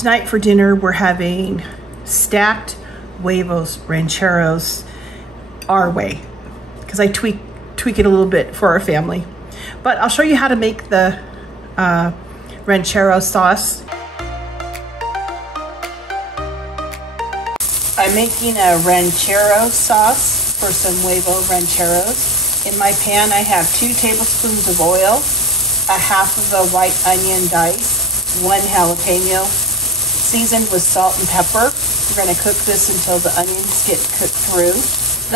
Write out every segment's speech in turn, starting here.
Tonight for dinner, we're having stacked Huevos Rancheros our way, because I tweak it a little bit for our family. But I'll show you how to make the Ranchero sauce. I'm making a Ranchero sauce for some Huevo Rancheros. In my pan, I have 2 tablespoons of oil, a half of a white onion diced, 1 jalapeno, seasoned with salt and pepper. We're going to cook this until the onions get cooked through.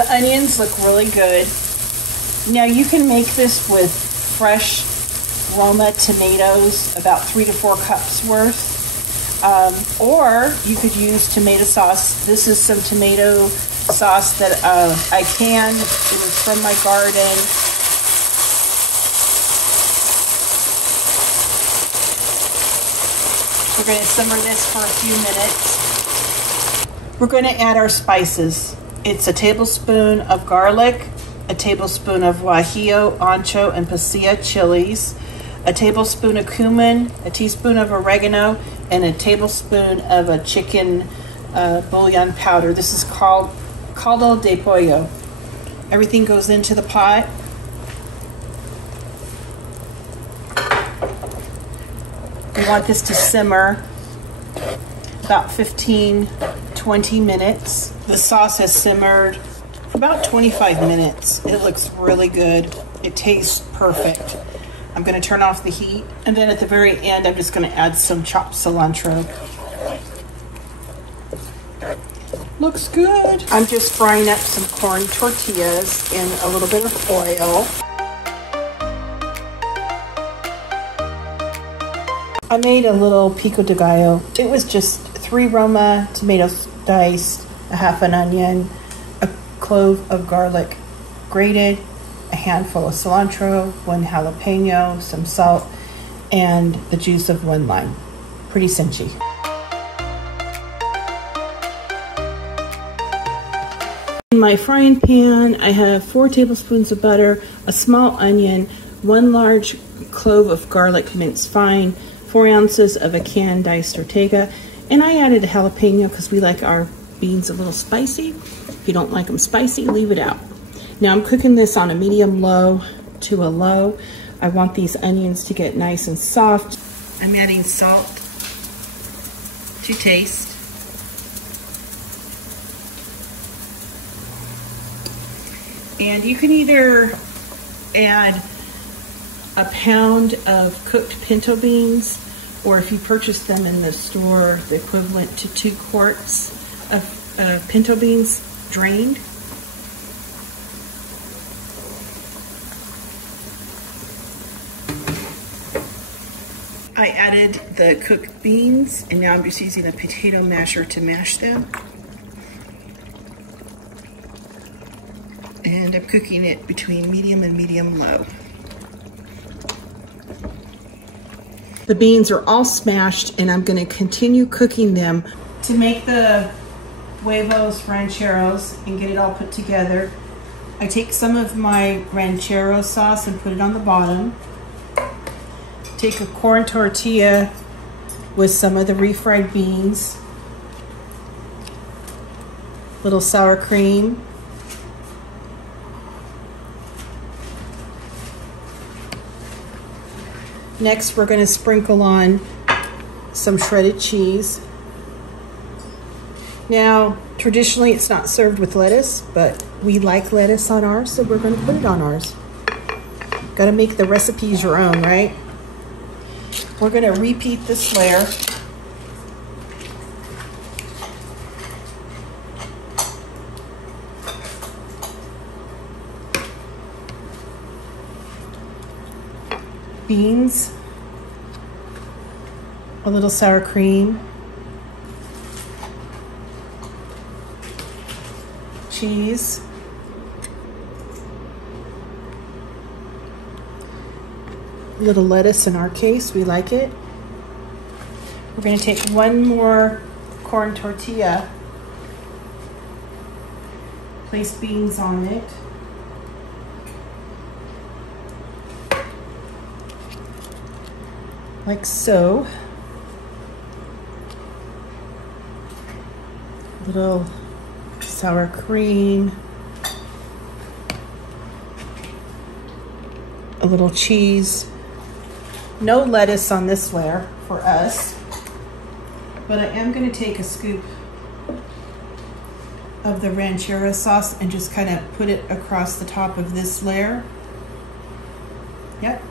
The onions look really good. Now you can make this with fresh Roma tomatoes, about 3 to 4 cups worth. Or you could use tomato sauce. This is some tomato sauce that I canned. It was from my garden. We're going to simmer this for a few minutes. We're going to add our spices. It's a tablespoon of garlic, a tablespoon of guajillo, ancho, and pasilla chilies, a tablespoon of cumin, a teaspoon of oregano, and a tablespoon of a chicken bouillon powder. This is called Caldo de Pollo. Everything goes into the pot. We want this to simmer about 15-20 minutes. The sauce has simmered for about 25 minutes. It looks really good. It tastes perfect. I'm going to turn off the heat, and then at the very end I'm just going to add some chopped cilantro. Looks good. I'm just frying up some corn tortillas in a little bit of oil. I made a little Pico de Gallo. It was just 3 Roma tomatoes diced, a half an onion, a clove of garlic grated, a handful of cilantro, 1 jalapeno, some salt, and the juice of 1 lime. Pretty cinchy. In my frying pan, I have 4 tablespoons of butter, a small onion, 1 large clove of garlic minced fine, 4 ounces of a canned diced tortilla, and I added a jalapeno because we like our beans a little spicy. If you don't like them spicy, leave it out. Now I'm cooking this on a medium-low to a low. I want these onions to get nice and soft. I'm adding salt to taste. And you can either add a pound of cooked pinto beans, or if you purchase them in the store, the equivalent to 2 quarts of pinto beans drained. I added the cooked beans, and now I'm just using a potato masher to mash them. And I'm cooking it between medium and medium-low. The beans are all smashed, and I'm going to continue cooking them. To make the Huevos Rancheros and get it all put together, I take some of my Ranchero sauce and put it on the bottom. Take a corn tortilla with some of the refried beans, little sour cream, next we're going to sprinkle on some shredded cheese. Now traditionally it's not served with lettuce, but we like lettuce on ours, so we're going to put it on ours. Got to make the recipes your own, right? We're going to repeat this layer. Beans, a little sour cream, cheese, a little lettuce in our case, we like it. We're going to take 1 more corn tortilla, place beans on it, like so. little sour cream, a little cheese. No lettuce on this layer for us, but I am going to take a scoop of the Rancheros sauce and just kind of put it across the top of this layer. Yep,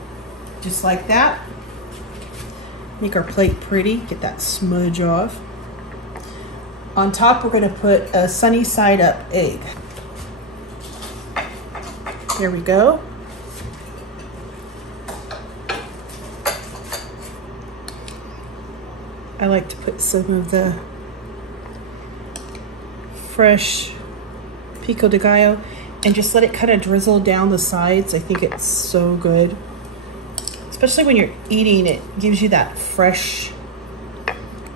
just like that. Make our plate pretty, get that smudge off. On top, we're going to put a sunny side up egg. There we go. I like to put some of the fresh Pico de Gallo and just let it kind of drizzle down the sides. I think it's so good. Especially when you're eating, it gives you that fresh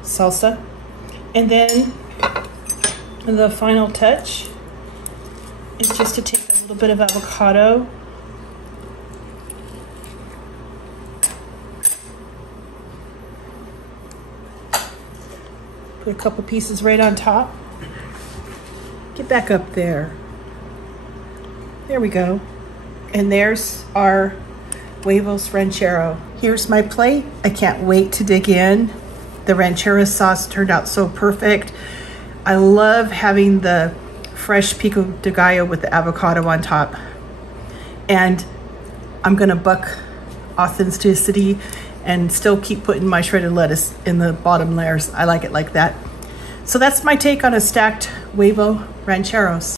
salsa. And then the final touch is just to take a little bit of avocado. Put a couple pieces right on top. Get back up there. There we go. And there's our Huevos Ranchero. Here's my plate. I can't wait to dig in. The Rancheros sauce turned out so perfect. I love having the fresh Pico de Gallo with the avocado on top. And I'm gonna buck authenticity and still keep putting my shredded lettuce in the bottom layers. I like it like that. So that's my take on a stacked Huevo Rancheros.